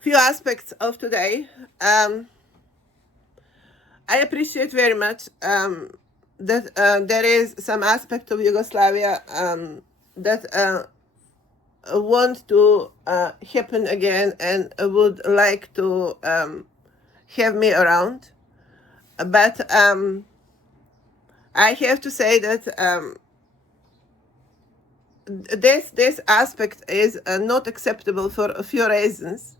few aspects of today. I appreciate very much that there is some aspect of Yugoslavia that want to happen again and would like to have me around. But I have to say that this aspect is not acceptable for a few reasons.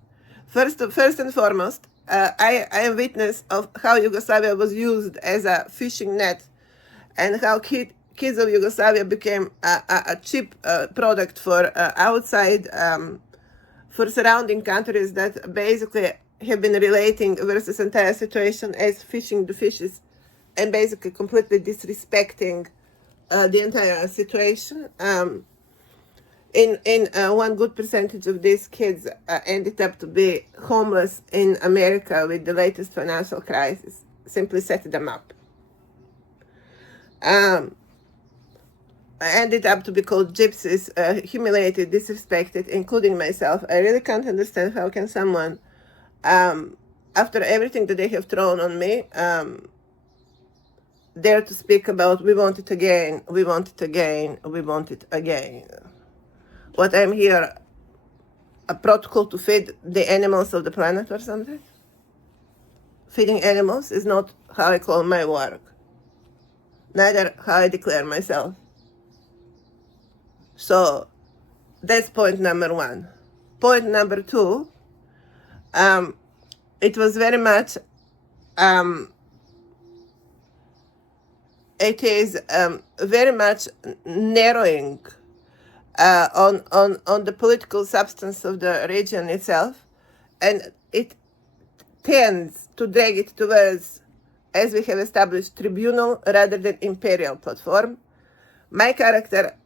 First and foremost, I am witness of how Yugoslavia was used as a fishing net, and how kids of Yugoslavia became a cheap product for outside, for surrounding countries that basically have been relating versus entire situation as fishing the fishes, and basically completely disrespecting the entire situation. In one good percentage of these kids ended up to be homeless in America with the latest financial crisis. Simply set them up. Ended up to be called gypsies, humiliated, disrespected, including myself. I really can't understand how can someone, after everything that they have thrown on me, dare to speak about we want it again, we want it again, we want it again. What, I'm here, a protocol to feed the animals of the planet or something? Feeding animals is not how I call my work, neither how I declare myself. So that's point number one. Point number two, it was very much, it is very much narrowing on the political substance of the region itself, and it tends to drag it towards, as we have established, tribunal rather than imperial platform. My character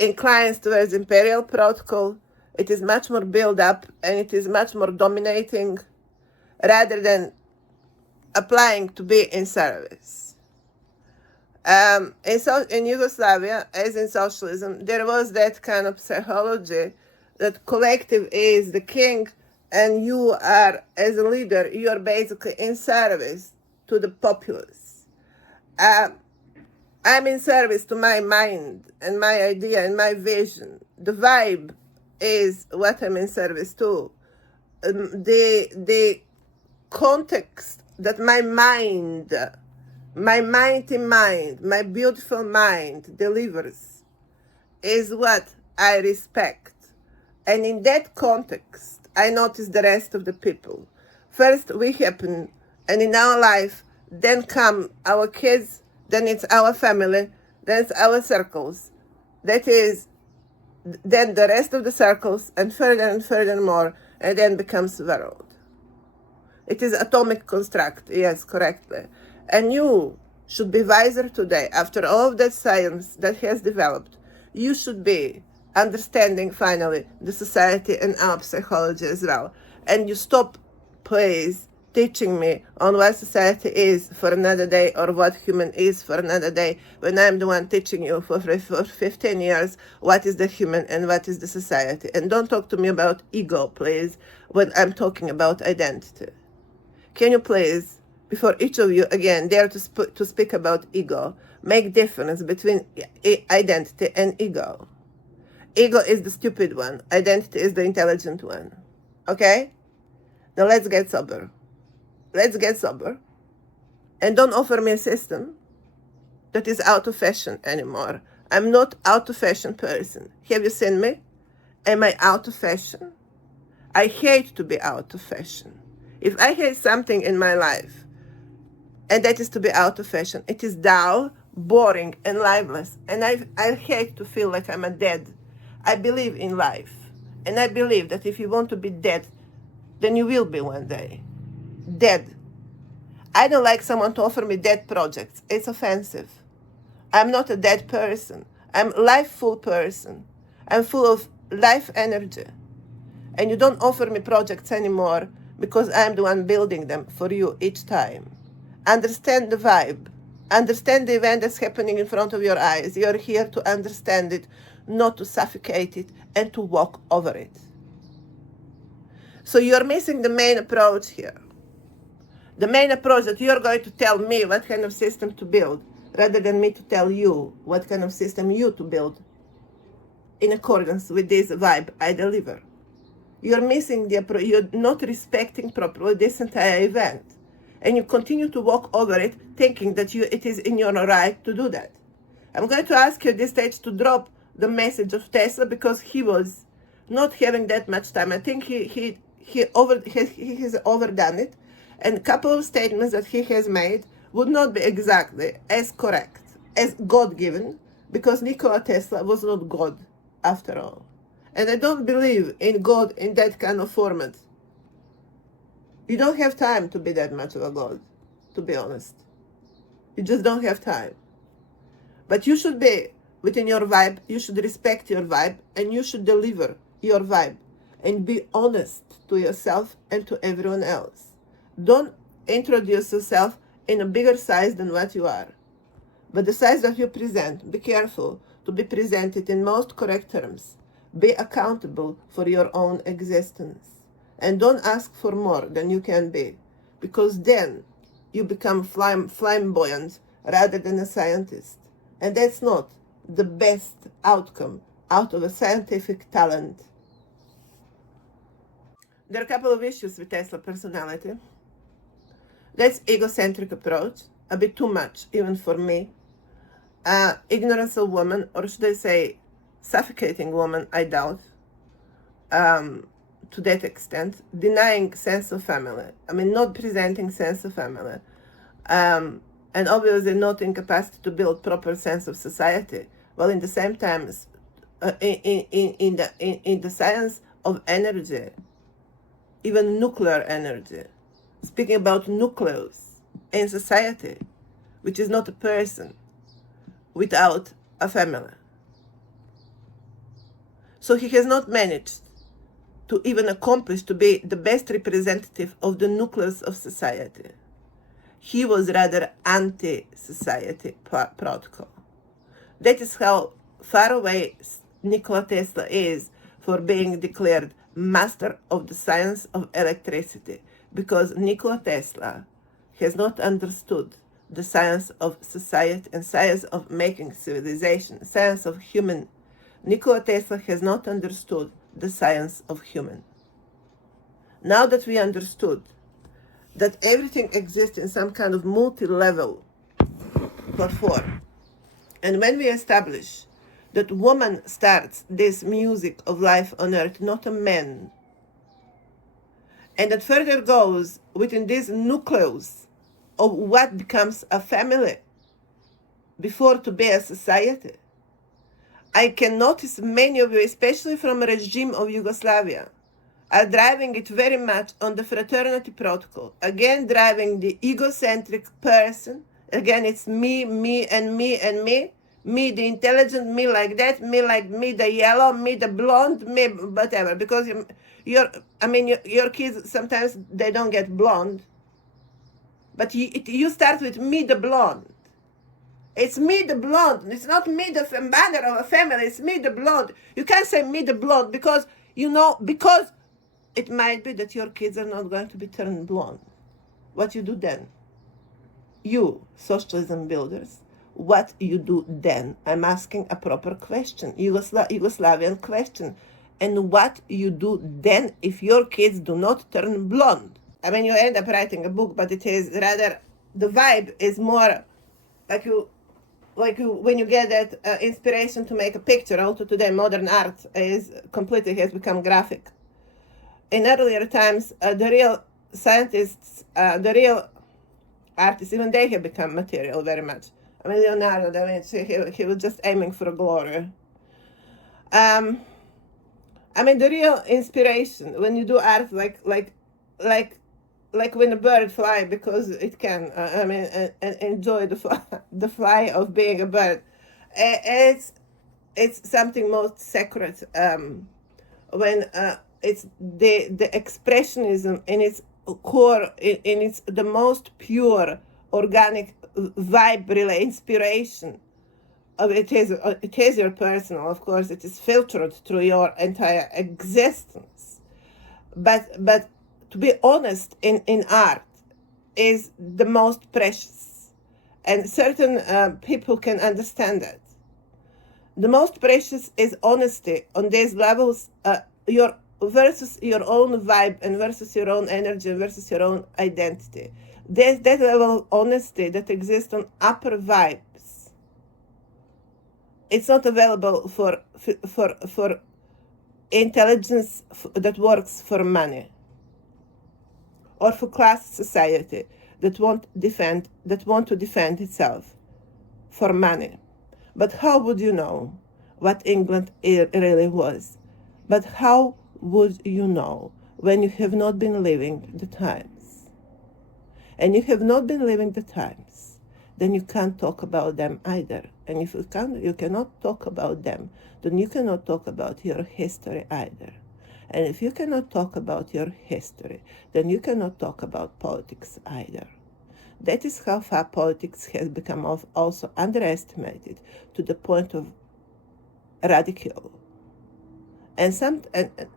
inclines towards imperial protocol. It is much more built up and it is much more dominating rather than applying to be in service. In Yugoslavia, as in socialism, there was that kind of psychology that collective is the king, and you are, as a leader, you are basically in service to the populace. I'm in service to my mind and my idea and my vision. The vibe is what I'm in service to. The context that my mighty mind, my beautiful mind delivers is what I respect. And in that context, I notice the rest of the people. First we happen, and in our life, then come our kids, then it's our family, then it's our circles. That is, then the rest of the circles, and further more, and then becomes the world. It is atomic construct, yes, correctly. And you should be wiser today. After all of that science that has developed, you should be understanding finally the society and our psychology as well. And you stop, please, teaching me on what society is for another day or what human is for another day, when I'm the one teaching you for 15 years what is the human and what is the society. And don't talk to me about ego, please, when I'm talking about identity. Can you please, before each of you, again, dare to speak about ego, make difference between identity and ego. Ego is the stupid one. Identity is the intelligent one. Okay? Now let's get sober. Let's get sober. And don't offer me a system that is out of fashion anymore. I'm not out of fashion person. Have you seen me? Am I out of fashion? I hate to be out of fashion. If I hate something in my life, and that is to be out of fashion, it is dull, boring, and lifeless. And I hate to feel like I'm a dead. I believe in life. And I believe that if you want to be dead, then you will be one day. Dead. I don't like someone to offer me dead projects. It's offensive. I'm not a dead person. I'm a life-full person. I'm full of life energy. And you don't offer me projects anymore because I'm the one building them for you each time. Understand the vibe. Understand the event that's happening in front of your eyes. You're here to understand it, not to suffocate it and to walk over it. So you're missing the main approach here. The main approach that you're going to tell me what kind of system to build, rather than me to tell you what kind of system you to build in accordance with this vibe I deliver. You're missing the approach. You're not respecting properly this entire event. And you continue to walk over it thinking that it is in your right to do that. I'm going to ask you at this stage to drop the message of Tesla because he was not having that much time. I think he has overdone it. And a couple of statements that he has made would not be exactly as correct as God-given, because Nikola Tesla was not God after all. And I don't believe in God in that kind of format. You don't have time to be that much of a God, to be honest. You just don't have time. But you should be within your vibe, you should respect your vibe, and you should deliver your vibe and be honest to yourself and to everyone else. Don't introduce yourself in a bigger size than what you are. But the size that you present, be careful to be presented in most correct terms. Be accountable for your own existence. And don't ask for more than you can be, because then you become flamboyant rather than a scientist. And that's not the best outcome out of a scientific talent. There are a couple of issues with Tesla personality. That's egocentric approach, a bit too much even for me. Ignorance of woman, or should I say suffocating woman, I doubt, to that extent. Denying sense of family. I mean, not presenting sense of family. And obviously not incapacity to build proper sense of society. While in the same time, in the science of energy, even nuclear energy, speaking about nucleus in society, which is not a person without a family. So he has not managed to even accomplish to be the best representative of the nucleus of society. He was rather anti-society protocol. That is how far away Nikola Tesla is for being declared master of the science of electricity, because Nikola Tesla has not understood the science of society and science of making civilization, science of human. Nikola Tesla has not understood the science of human. Now that we understood that everything exists in some kind of multi-level platform, and when we establish that woman starts this music of life on earth, not a man, and that further goes within this nucleus of what becomes a family before to be a society, I can notice many of you, especially from a regime of Yugoslavia, are driving it very much on the fraternity protocol. Again, driving the egocentric person. Again, it's me, me, and me, and me. Me, the intelligent, me like that, me like me, the yellow, me, the blonde, me, whatever. Because your kids, sometimes they don't get blonde. But you start with me, the blonde. It's me, the blonde. It's not me, the mother of a family. It's me, the blonde. You can't say me, the blonde, because, because it might be that your kids are not going to be turned blonde. What you do then? You, socialism builders, what you do then? I'm asking a proper question, Yugoslavian question. And what you do then if your kids do not turn blonde? I mean, you end up writing a book, but it is rather, the vibe is more like when you get that inspiration to make a picture. Also today, modern art has become graphic. In earlier times, the real scientists, the real artists, even they have become material very much. I mean, Leonardo da Vinci, he was just aiming for glory. I mean, the real inspiration when you do art, like when a bird fly because it can. And enjoy the fly of being a bird. It's something most sacred. When it's the expressionism in its core, in its the most pure organic vibe, really inspiration. It is your personal, of course. It is filtered through your entire existence. but to be honest in art is the most precious, and certain people can understand that. The most precious is honesty on these levels, your versus your own vibe and versus your own energy versus your own identity. There's that level of honesty that exists on upper vibes. It's not available for intelligence that works for money, or for class society that want to defend itself for money. But how would you know what England really was? But how would you know when you have not been living the times? And you have not been living the times, then you can't talk about them either. And if you cannot talk about them, then you cannot talk about your history either. And if you cannot talk about your history, then you cannot talk about politics either. That is how far politics has become also underestimated to the point of ridicule. And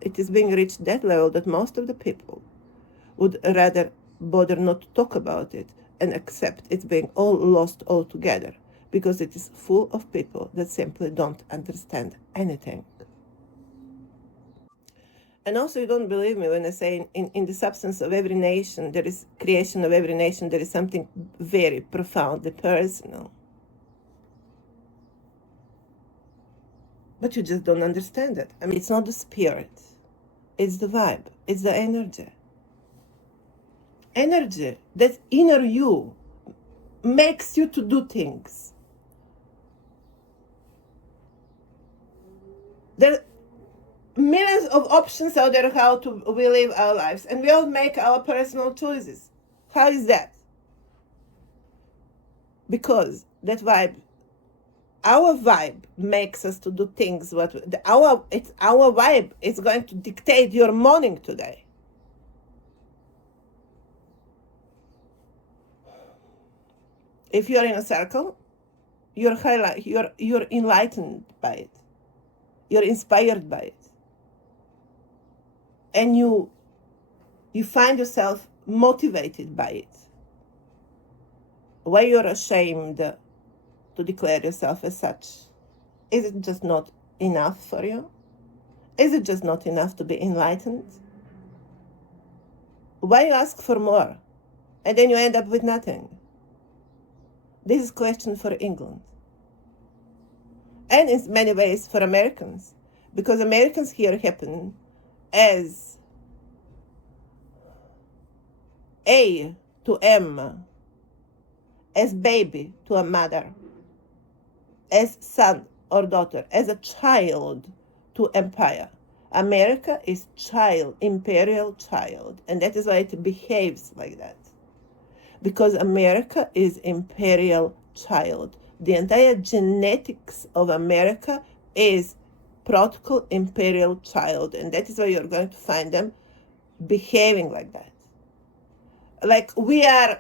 it is being reached that level that most of the people would rather bother not to talk about it and accept it's being all lost altogether, because it is full of people that simply don't understand anything. And also, you don't believe me when I say in the substance of every nation, there is creation of every nation, there is something very profoundly personal. But you just don't understand it. I mean, it's not the spirit, it's the vibe, it's the energy. Energy, that inner you, makes you to do things. There are millions of options out there how we live our lives, and we all make our personal choices. How is that? Because that vibe, our vibe makes us to do things. Our vibe is going to dictate your morning today. If you're in a circle, you're enlightened by it. You're inspired by it. And you find yourself motivated by it. Why you're ashamed to declare yourself as such? Is it just not enough for you? Is it just not enough to be enlightened? Why you ask for more? And then you end up with nothing. This is a question for England. And in many ways for Americans. Because Americans here happen as A to M, as baby to a mother, as son or daughter, as a child to empire. America is child, imperial child, and that is why it behaves like that. Because America is imperial child. The entire genetics of America is protocol imperial child, and that is why you're going to find them behaving like that. Like we are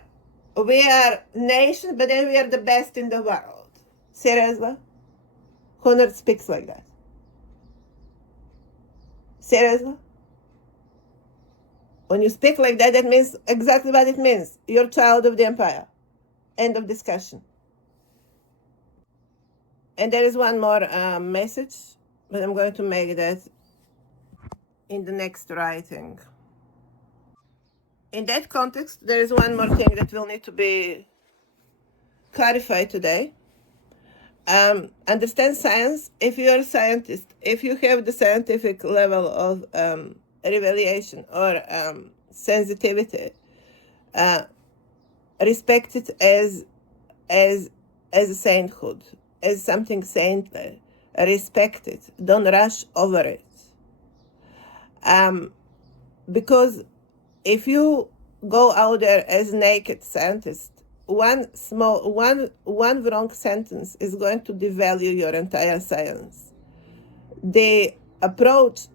nation, but then we are the best in the world. Seriously? Who not speaks like that? Seriously? When you speak like that, that means exactly what it means. You're a child of the empire. End of discussion. And there is one more message, but I'm going to make that in the next writing. In that context, there is one more thing that will need to be clarified today. Understand science. If you are a scientist, if you have the scientific level of revelation or sensitivity, respect it as a sainthood, as something saintly. Respect it. Don't rush over it. Because if you go out there as naked scientist, one wrong sentence is going to devalue your entire science. The approach,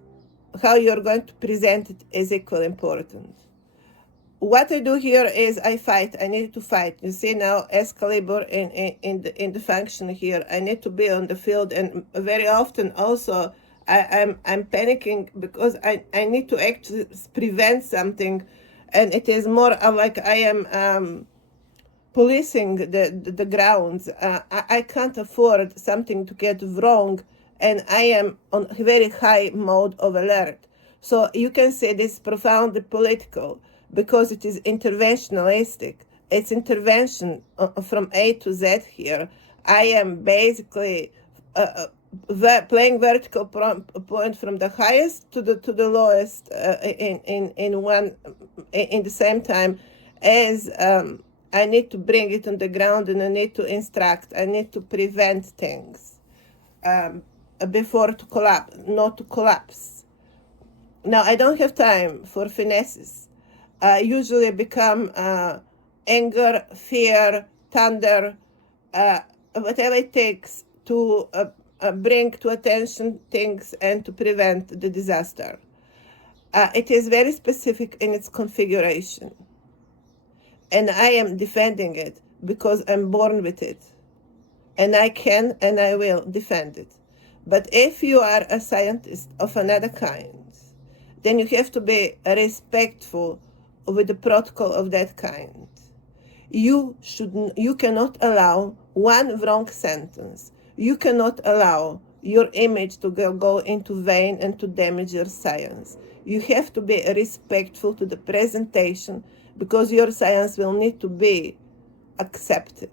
how you're going to present it, is equally important. What I do here is I fight. I need to fight. You see now, Excalibur in the function here. I need to be on the field, and very often also I'm panicking because I need to actually prevent something, and it is more of like I am policing the grounds. I can't afford something to get wrong, and I am on very high mode of alert. So you can say this is profoundly political because it is interventionalistic. It's intervention from A to Z here. I am basically playing vertical point from the highest to the lowest in the same time as I need to bring it on the ground, and I need to instruct. I need to prevent things before to collapse, not to collapse. Now I don't have time for finesses. I usually become anger, fear, thunder, whatever it takes to bring to attention things and to prevent the disaster. It is very specific in its configuration, and I am defending it because I'm born with it, and I can and I will defend it. But if you are a scientist of another kind, then you have to be respectful with the protocol of that kind. You cannot allow one wrong sentence. You cannot allow your image to go into vain and to damage your science. You have to be respectful to the presentation, because your science will need to be accepted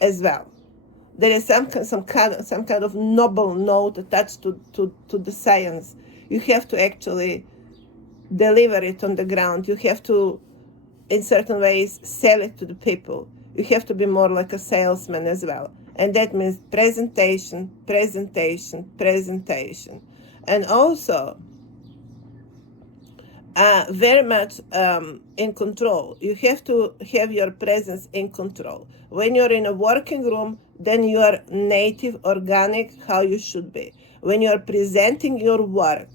as well. There is some kind of noble note attached to the science. You have to actually deliver it on the ground. You have to, in certain ways, sell it to the people. You have to be more like a salesman as well. And that means presentation, presentation, presentation. And also, very much in control. You have to have your presence in control. When you're in a working room, then you are native, organic, how you should be. When you're presenting your work,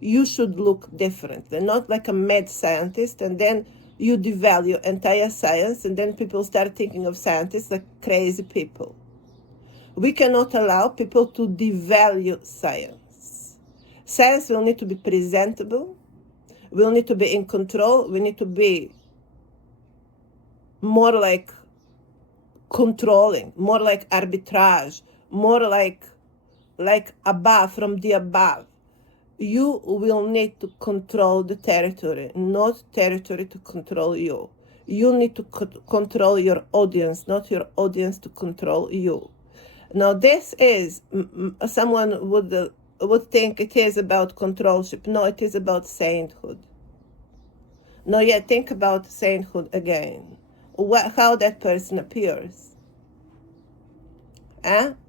you should look different. They're not like a mad scientist, and then you devalue entire science, and then people start thinking of scientists like crazy people. We cannot allow people to devalue science. Science will need to be presentable. We'll need to be in control. We need to be more like controlling, more like arbitrage, more like above, from the above. You will need to control the territory, not territory to control you. You need to control your audience, not your audience to control you. Now, this is, someone would think it is about controlship. No, it is about sainthood. Now, yeah, think about sainthood again. How that person appears.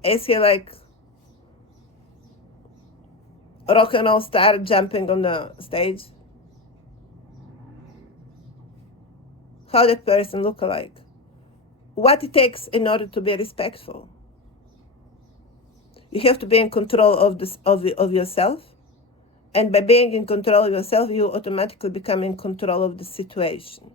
Is he like rock and roll star jumping on the stage? How that person look like? What it takes in order to be respectful? You have to be in control of yourself, and by being in control of yourself, you automatically become in control of the situation.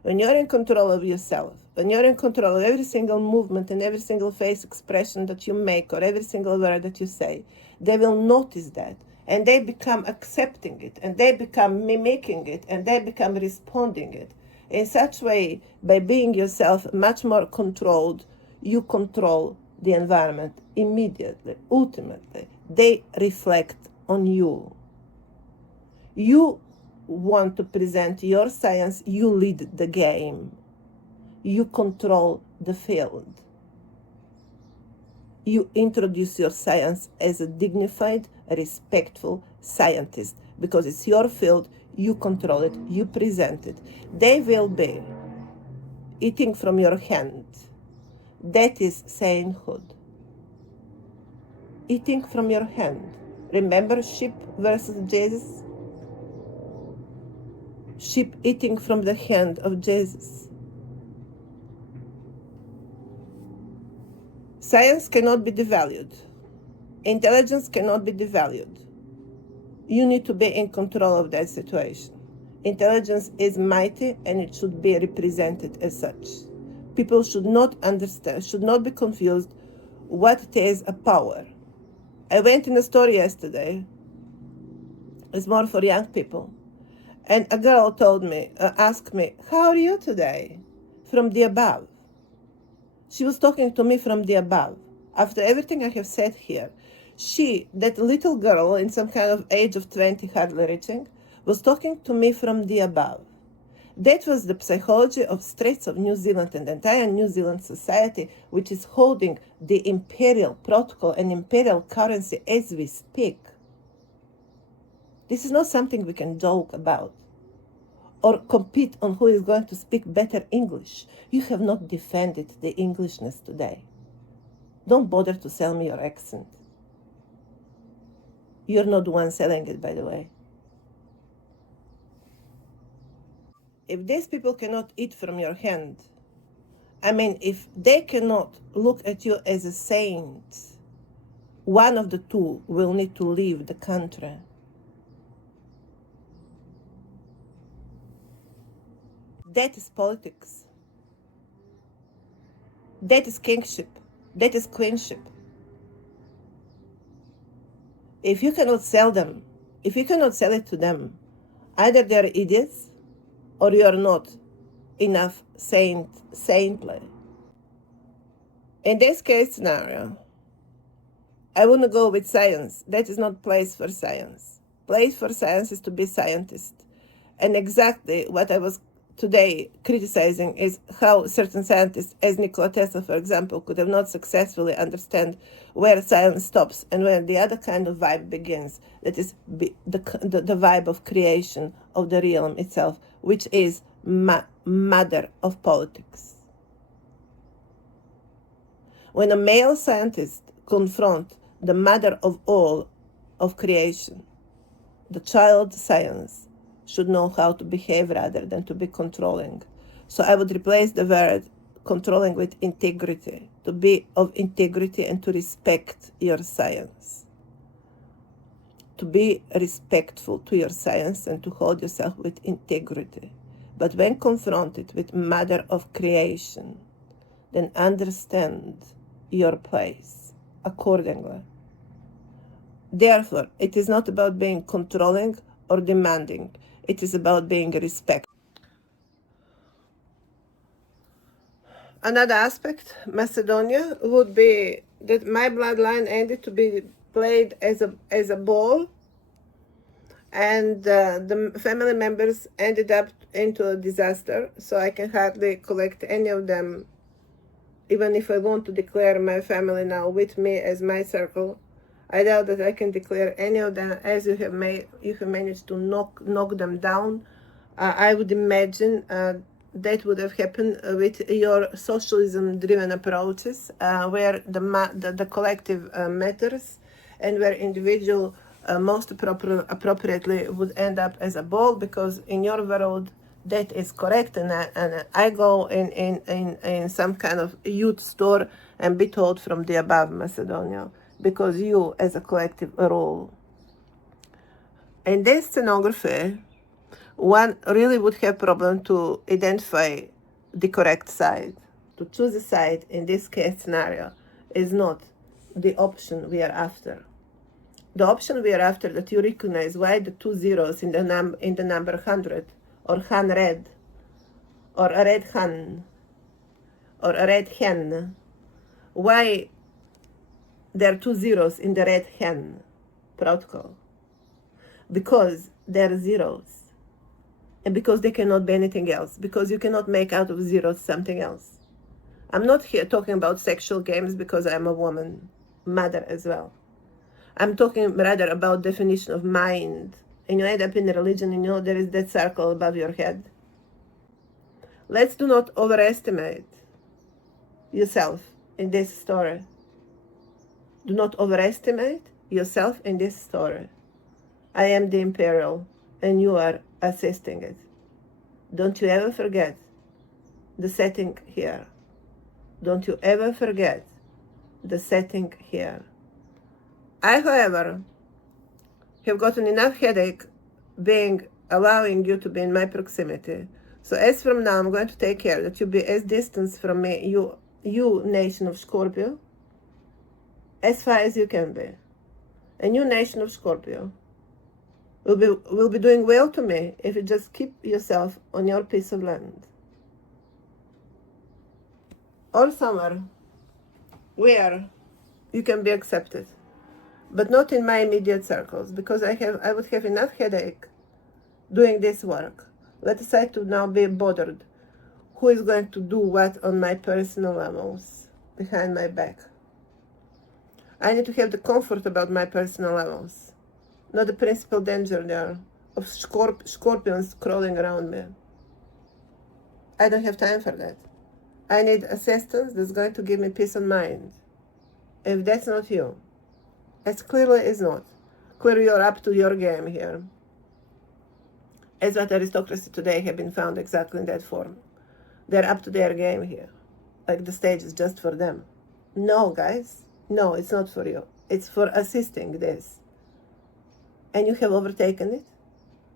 When you're in control of yourself, when you're in control of every single movement and every single face expression that you make, or every single word that you say, they will notice that, and they become accepting it, and they become mimicking it, and they become responding it. In such way, by being yourself much more controlled, you control the environment immediately. Ultimately, they reflect on you. You want to present your science, you lead the game. You control the field. You introduce your science as a dignified, respectful scientist, because it's your field, you control it, you present it. They will be eating from your hand. That is sainthood. Eating from your hand. Remember sheep versus Jesus? Sheep eating from the hand of Jesus. Science cannot be devalued. Intelligence cannot be devalued. You need to be in control of that situation. Intelligence is mighty, and it should be represented as such. People should not understand, should not be confused what it is a power. I went in a store yesterday. It's more for young people. And a girl asked me, how are you today? From the above. She was talking to me from the above. After everything I have said here, that little girl in some kind of age of 20, hardly reaching, was talking to me from the above. That was the psychology of Straits of New Zealand and the entire New Zealand society, which is holding the imperial protocol and imperial currency as we speak. This is not something we can joke about or compete on who is going to speak better English. You have not defended the Englishness today. Don't bother to sell me your accent. You're not the one selling it, by the way. If these people cannot eat from your hand, if they cannot look at you as a saint, one of the two will need to leave the country. That is politics. That is kingship. That is queenship. If you cannot sell it to them, either they're idiots or you're not enough saintly. In this case scenario, I wouldn't go with science. That is not place for science. Place for science is to be scientist. And exactly what I was today criticizing is how certain scientists, as Nikola Tesla, for example, could have not successfully understand where science stops and where the other kind of vibe begins. That is the vibe of creation of the realm itself, which is mother of politics. When a male scientist confronts the mother of all of creation, the child science should know how to behave rather than to be controlling. So I would replace the word controlling with integrity, to be of integrity and to respect your science. To be respectful to your science and to hold yourself with integrity. But when confronted with mother of creation, then understand your place accordingly. Therefore, it is not about being controlling or demanding. It is about being respectful. Another aspect, Macedonia, would be that my bloodline ended to be played as a ball, and the family members ended up into a disaster, so I can hardly collect any of them, even if I want to declare my family now with me as my circle. I doubt that I can declare any of them, as you have managed to knock them down. I would imagine that would have happened with your socialism-driven approaches, where the collective matters, and where individual most appropriately would end up as a ball, because in your world that is correct, and I go in some kind of youth store and be told from the above, Macedonia, because you as a collective rule. In this scenography, one really would have problem to identify the correct side. To choose a side in this case scenario is not the option we are after. The option we are after, that you recognize why the 2 zeros in the number 100, or 100, or a red hen, or a red hen, why there are 2 zeros in the red hen protocol? Because there are zeros. And because they cannot be anything else. Because you cannot make out of zeros something else. I'm not here talking about sexual games because I'm a woman, mother as well. I'm talking rather about definition of mind. And you end up in a religion, and you know there is that circle above your head. Let's do not overestimate yourself in this story. Do not overestimate yourself in this story. I am the imperial, and you are assisting it. Don't you ever forget the setting here. Don't you ever forget the setting here. I, however, have gotten enough headache allowing you to be in my proximity. So as from now, I'm going to take care that you be as distant from me, you nation of Scorpio, as far as you can be. a new nation of Scorpio, will be doing well to me if you just keep yourself on your piece of land. Or somewhere where you can be accepted. But not in my immediate circles, because I would have enough headache doing this work. Let aside to now be bothered who is going to do what on my personal levels behind my back. I need to have the comfort about my personal levels, not the principal danger there of scorpions crawling around me. I don't have time for that. I need assistance that's going to give me peace of mind. If that's not you, as clearly is not, clearly you're up to your game here. As what aristocracy today have been found exactly in that form. They're up to their game here. Like the stage is just for them. No, guys. No, it's not for you. It's for assisting this. And you have overtaken it.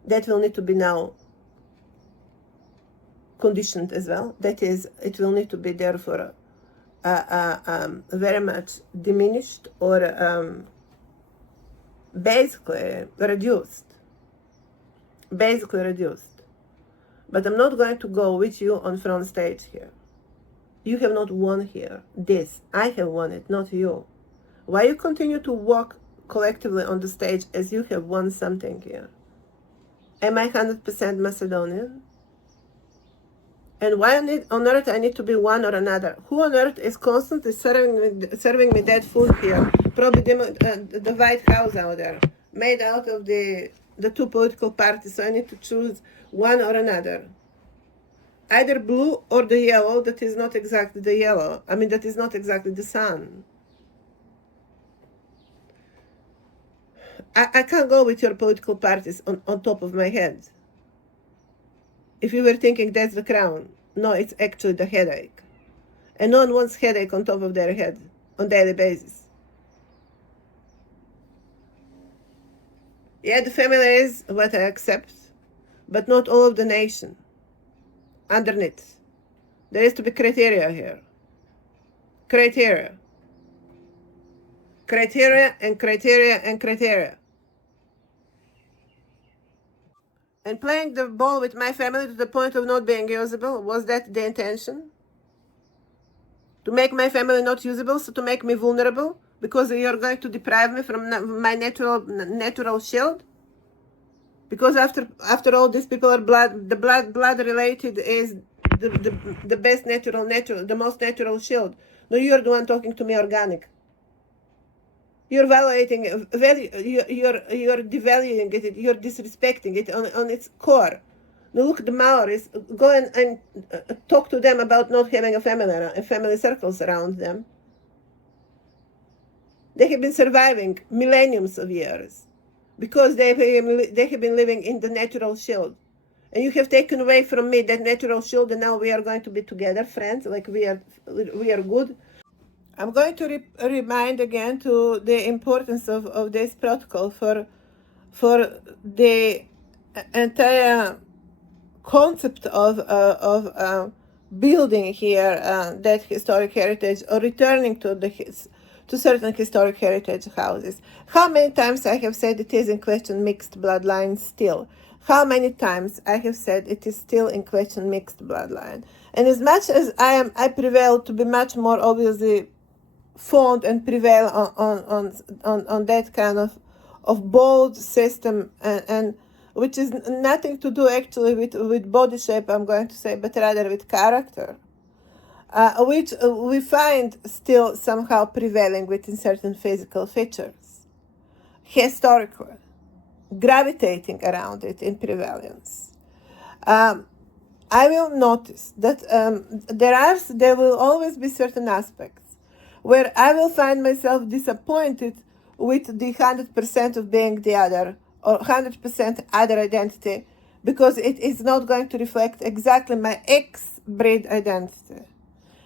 That will need to be now conditioned as well. That is, it will need to be therefore very much diminished or basically reduced. Basically reduced. But I'm not going to go with you on front stage here. You have not won here. This. I have won it, not you. Why you continue to walk collectively on the stage as you have won something here? Am I 100% Macedonian? And why on earth I need to be one or another? Who on earth is constantly serving me that food here? Probably the White House out there, made out of the two political parties, so I need to choose one or another. Either blue or the yellow, that is not exactly the yellow. I mean, that is not exactly the sun. I can't go with your political parties on top of my head. If you were thinking that's the crown, no, it's actually the headache. And no one wants headache on top of their head on daily basis. Yeah, the family is what I accept, but not all of the nation. Underneath. There is to be criteria here. Criteria. Criteria and criteria and criteria. And playing the ball with my family to the point of not being usable, was that the intention? To make my family not usable, so to make me vulnerable? Because you're going to deprive me from my natural shield? Because after all, these people are blood related is the best natural, the most natural shield. No, you're the one talking to me organic. You're violating, you're devaluing it, you're disrespecting it on its core. Now look, the Maoris, go and talk to them about not having a family circles around them. They have been surviving millenniums of years because they have been living in the natural shield. And you have taken away from me that natural shield, and now we are going to be together, friends, like we are good. I'm going to remind again to the importance of this protocol for the entire concept of building here that historic heritage or returning to certain historic heritage houses. How many times I have said it is in question mixed bloodline still? How many times I have said it is still in question mixed bloodline? And as much as I prevail to be much more obviously fond and prevail on that kind of bold system and which is nothing to do actually with body shape, I'm going to say, but rather with character, which we find still somehow prevailing within certain physical features, historically, gravitating around it in prevalence. I will notice that there will always be certain aspects where I will find myself disappointed with the 100% of being the other, or 100% other identity, because it is not going to reflect exactly my ex-breed identity.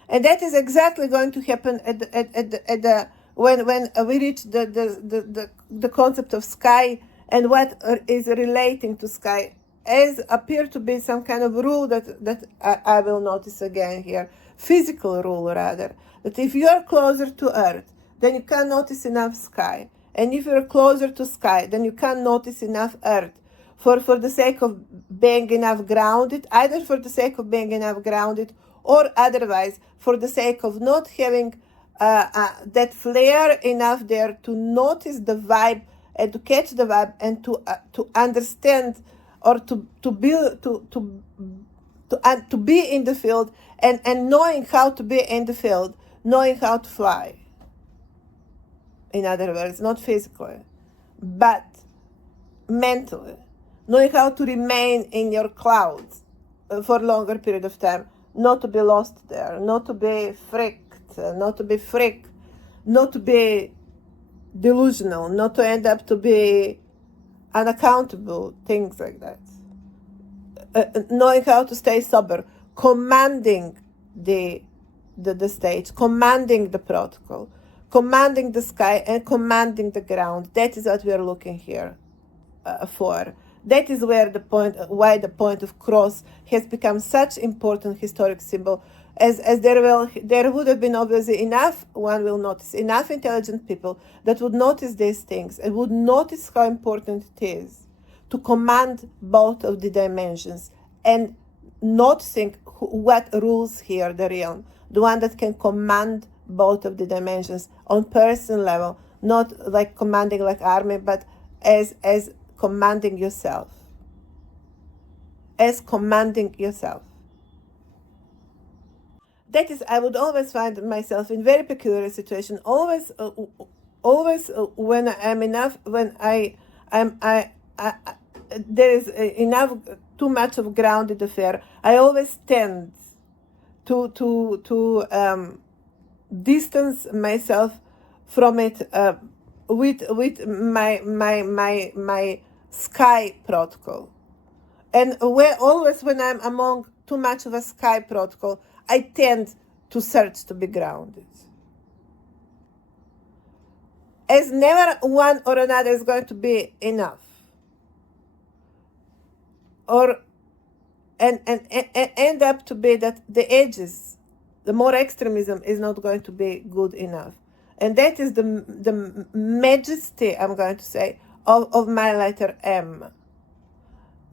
And that is exactly going to happen when we reach the concept of sky and what is relating to sky, as appear to be some kind of rule that I will notice again here, physical rule rather, that if you are closer to Earth, then you can notice enough sky. And if you're closer to sky, then you can't notice enough earth for the sake of being enough grounded, either for the sake of being enough grounded or otherwise for the sake of not having that flare enough there to notice the vibe and to catch the vibe and to understand or to be in the field and knowing how to be in the field, knowing how to fly. In other words, not physically, but mentally, knowing how to remain in your clouds for a longer period of time, not to be lost there, not to be freaked, not to be delusional, not to end up to be unaccountable, things like that. Knowing how to stay sober, commanding the stage, commanding the protocol, commanding the sky, and commanding the ground. That is what we are looking here for. That is why the point of cross has become such important historic symbol, as there would have been obviously enough, one will notice, enough intelligent people that would notice these things and would notice how important it is to command both of the dimensions and noticing what rules here the realm, the one that can command both of the dimensions on personal level, not like commanding like army, but as commanding yourself. As commanding yourself. That is, I would always find myself in very peculiar situation. Always when I'm enough, when there is enough, too much of grounded affair. I always tend to distance myself from it with my sky protocol. And when I'm among too much of a sky protocol, I tend to search to be grounded. As never one or another is going to be enough. And end up to be that the edges, the more extremism is not going to be good enough. And that is the majesty, I'm going to say, of my letter M.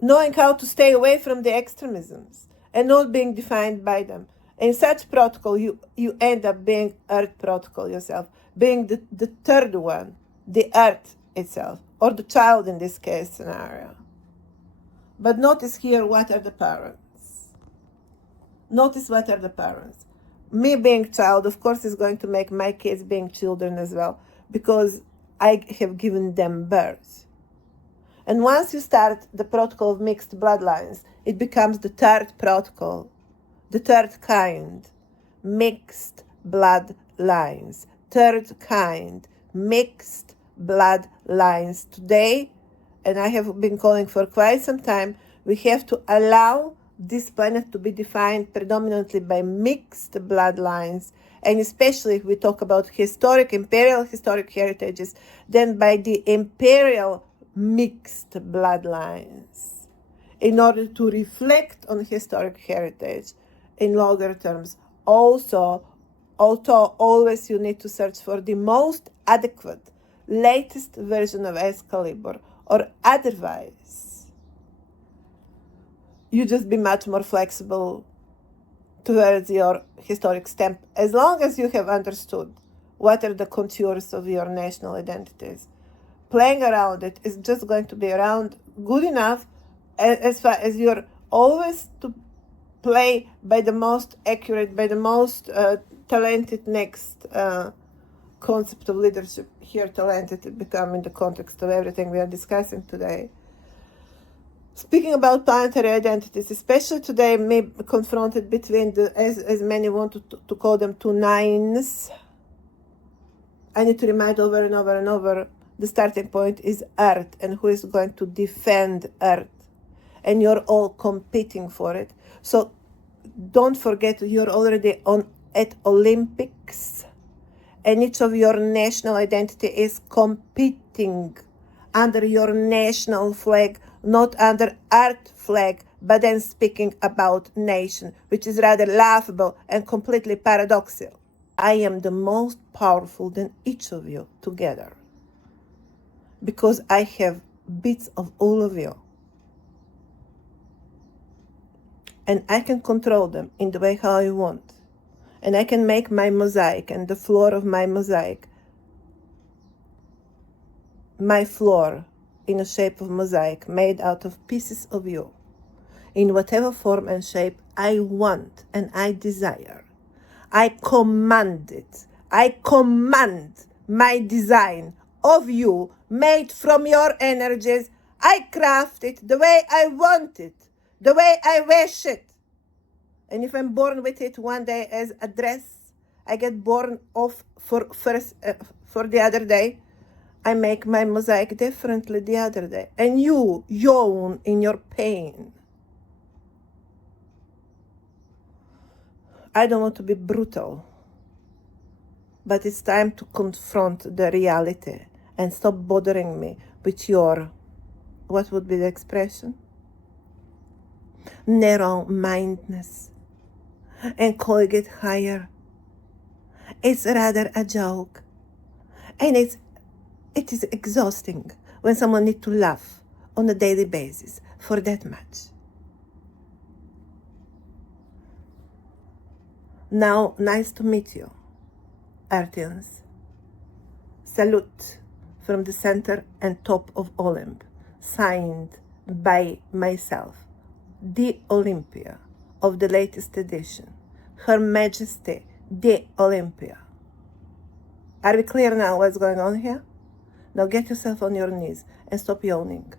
Knowing how to stay away from the extremisms and not being defined by them. In such protocol, you end up being earth protocol yourself, being the third one, the earth itself, or the child in this case scenario. But notice here, what are the parents? Notice what are the parents. Me being child, of course, is going to make my kids being children as well, because I have given them birth. And once you start the protocol of mixed bloodlines, it becomes the third protocol, the third kind, mixed bloodlines. Third kind, mixed bloodlines. Today, and I have been calling for quite some time, we have to allow this planet to be defined predominantly by mixed bloodlines, and especially if we talk about imperial historic heritages, then by the imperial mixed bloodlines, in order to reflect on historic heritage in longer terms. Also, although always you need to search for the most adequate, latest version of Excalibur, or otherwise you just be much more flexible towards your historic stamp, as long as you have understood what are the contours of your national identities. Playing around it is just going to be around good enough, as far as you're always to play by the most accurate, by the most talented next concept of leadership. Here, talented it become in the context of everything we are discussing today. Speaking about planetary identities, especially today, me confronted between as many want to call them, two nines. I need to remind over and over and over, the starting point is Earth, and who is going to defend Earth. And you're all competing for it. So don't forget, you're already at Olympics, and each of your national identity is competing under your national flag, not under Earth flag, but then speaking about nation, which is rather laughable and completely paradoxical. I am the most powerful than each of you together. because I have bits of all of you. And I can control them in the way how I want. And I can make my mosaic and the floor of my mosaic, my floor in a shape of mosaic made out of pieces of you, in whatever form and shape I want and I desire. I command it. I command my design of you made from your energies. I craft it the way I want it, the way I wish it. And if I'm born with it one day as a dress, I get born off for the other day. I make my mosaic differently the other day. And you yawn in your pain. I don't want to be brutal, but it's time to confront the reality and stop bothering me with your, what would be the expression? Narrow-mindedness and calling it higher. It's rather a joke. And it is exhausting when someone needs to laugh on a daily basis for that much. Now, nice to meet you, Artians. Salute from the center and top of Olymp, signed by myself, the Olympia of the latest edition, Her Majesty, the Olympia. Are we clear now what's going on here? Now get yourself on your knees and stop yawning.